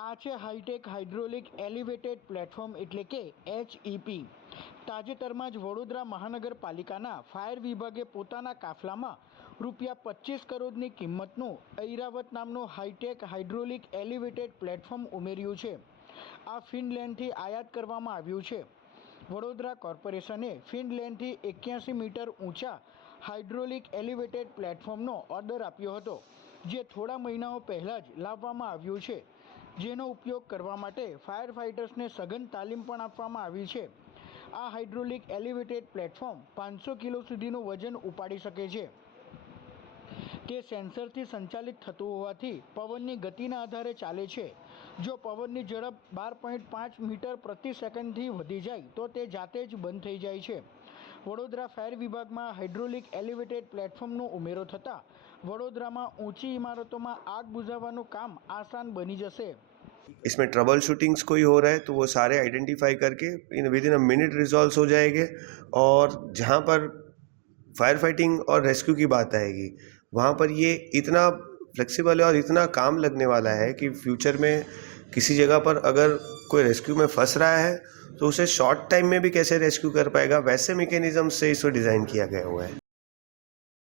આ છે high tech hydraulic elevated platform એટલે કે એચઈપી તાજેતરમાં જ વડોદરા મહાનગરપાલિકાના ફાયર વિભાગે પોતાના કાફલામાં રૂપિયા પચીસ કરોડની કિંમતનું ઐરાવત નામનું હાઈટેક હાઇડ્રોલિક એલિવેટેડ પ્લેટફોર્મ ઉમેર્યું છે. આ ફિનલેન્ડથી આયાત કરવામાં આવ્યું છે. વડોદરા કોર્પોરેશને ફિનલેન્ડથી એક્યાસી મીટર ઊંચા હાઇડ્રોલિક એલિવેટેડ પ્લેટફોર્મનો ઓર્ડર આપ્યો હતો, જે થોડા મહિનાઓ પહેલાં જ લાવવામાં આવ્યું છે. જેનો ઉપયોગ કરવા માટે ફાયર ફાઇટર્સને સઘન તાલીમ પણ આપવામાં આવી છે. આ હાઇડ્રોલિક એલિવેટેડ પ્લેટફોર્મ પાંચસો કિલો સુધીનું વજન ઉપાડી શકે છે. તે સેન્સરથી સંચાલિત થતું હોવાથી પવનની ગતિના આધારે ચાલે છે. જો પવનની ઝડપ બાર પોઈન્ટ પાંચ મીટર પ્રતિ સેકન્ડથી વધી જાય, તો તે જાતે જ બંધ થઈ જાય છે. વડોદરા ફાયર વિભાગમાં હાઇડ્રોલિક એલિવેટેડ પ્લેટફોર્મનો ઉમેરો થતાં વડોદરામાં ઊંચી ઇમારતોમાં આગ બુઝાવવાનું કામ આસાન બની જશે इसमें ट्रबल शूटिंग्स कोई हो रहा है तो वो सारे आइडेंटिफाई करके in within a minute resolve हो जाएंगे और जहाँ पर फायर फाइटिंग और रेस्क्यू की बात आएगी वहाँ पर ये इतना फ्लेक्सिबल है और इतना काम लगने वाला है कि फ्यूचर में किसी जगह पर अगर कोई रेस्क्यू में फंस रहा है तो उसे शॉर्ट टाइम में भी कैसे रेस्क्यू कर पाएगा वैसे मैकेनिज्म से इसको डिज़ाइन किया गया हुआ है